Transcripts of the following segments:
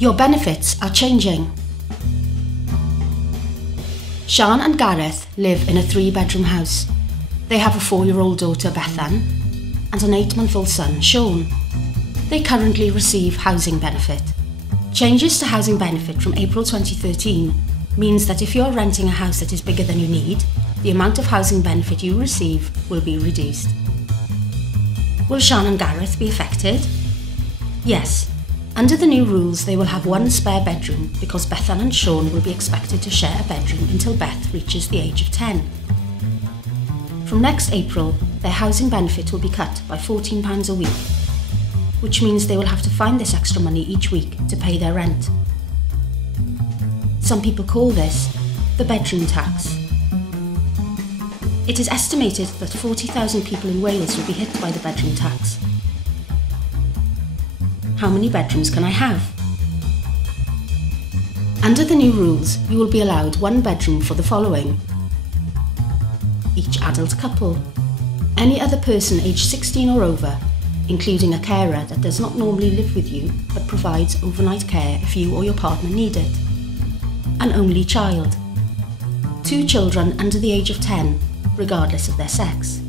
Your benefits are changing. Sian and Gareth live in a 3-bedroom house. They have a 4-year-old daughter, Bethan, and an 8-month-old son, Sean. They currently receive housing benefit. Changes to housing benefit from April 2013 means that if you're renting a house that is bigger than you need, the amount of housing benefit you receive will be reduced. Will Sian and Gareth be affected? Yes. Under the new rules, they will have 1 spare bedroom because Bethan and Sean will be expected to share a bedroom until Beth reaches the age of 10. From next April, their housing benefit will be cut by £14 a week, which means they will have to find this extra money each week to pay their rent. Some people call this the bedroom tax. It is estimated that 40,000 people in Wales will be hit by the bedroom tax. How many bedrooms can I have? Under the new rules, you will be allowed 1 bedroom for the following: each adult couple, any other person aged 16 or over, including a carer that does not normally live with you but provides overnight care if you or your partner need it, an only child, 2 children under the age of 10, regardless of their sex,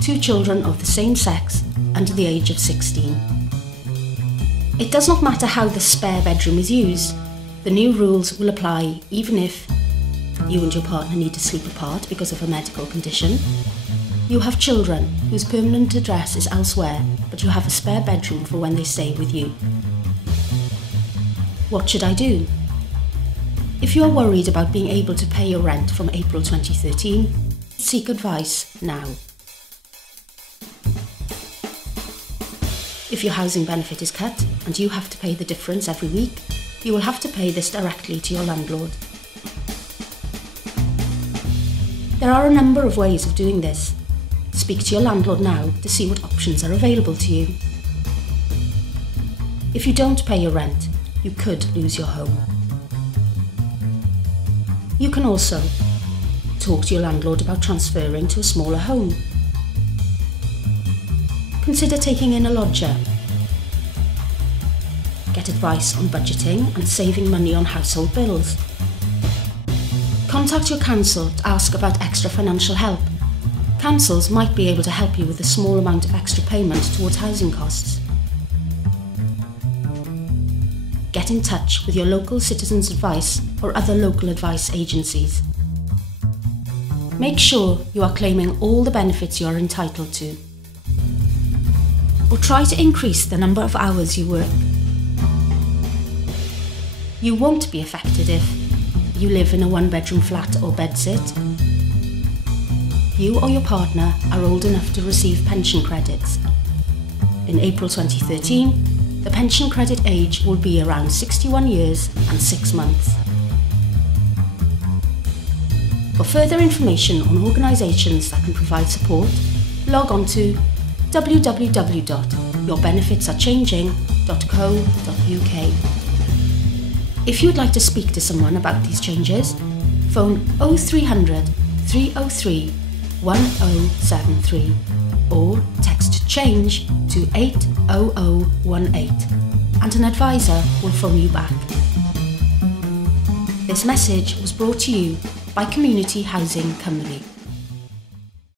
2 children of the same sex under the age of 16. It does not matter how the spare bedroom is used. The new rules will apply even if you and your partner need to sleep apart because of a medical condition, you have children whose permanent address is elsewhere, but you have a spare bedroom for when they stay with you. What should I do? If you are worried about being able to pay your rent from April 2013, seek advice now. If your housing benefit is cut and you have to pay the difference every week, you will have to pay this directly to your landlord. There are a number of ways of doing this. Speak to your landlord now to see what options are available to you. If you don't pay your rent, you could lose your home. You can also talk to your landlord about transferring to a smaller home. Consider taking in a lodger. Get advice on budgeting and saving money on household bills. Contact your council to ask about extra financial help. Councils might be able to help you with a small amount of extra payment towards housing costs. Get in touch with your local Citizens Advice or other local advice agencies. Make sure you are claiming all the benefits you are entitled to. Or try to increase the number of hours you work. You won't be affected if you live in a 1-bedroom flat or bedsit, you or your partner are old enough to receive pension credits. In April 2013, the pension credit age will be around 61 years and 6 months. For further information on organisations that can provide support, log on to www.yourbenefitsarechanging.co.uk. If you'd like to speak to someone about these changes, phone 0300 303 1073 or text CHANGE to 80018 and an advisor will phone you back. This message was brought to you by Community Housing Cymru.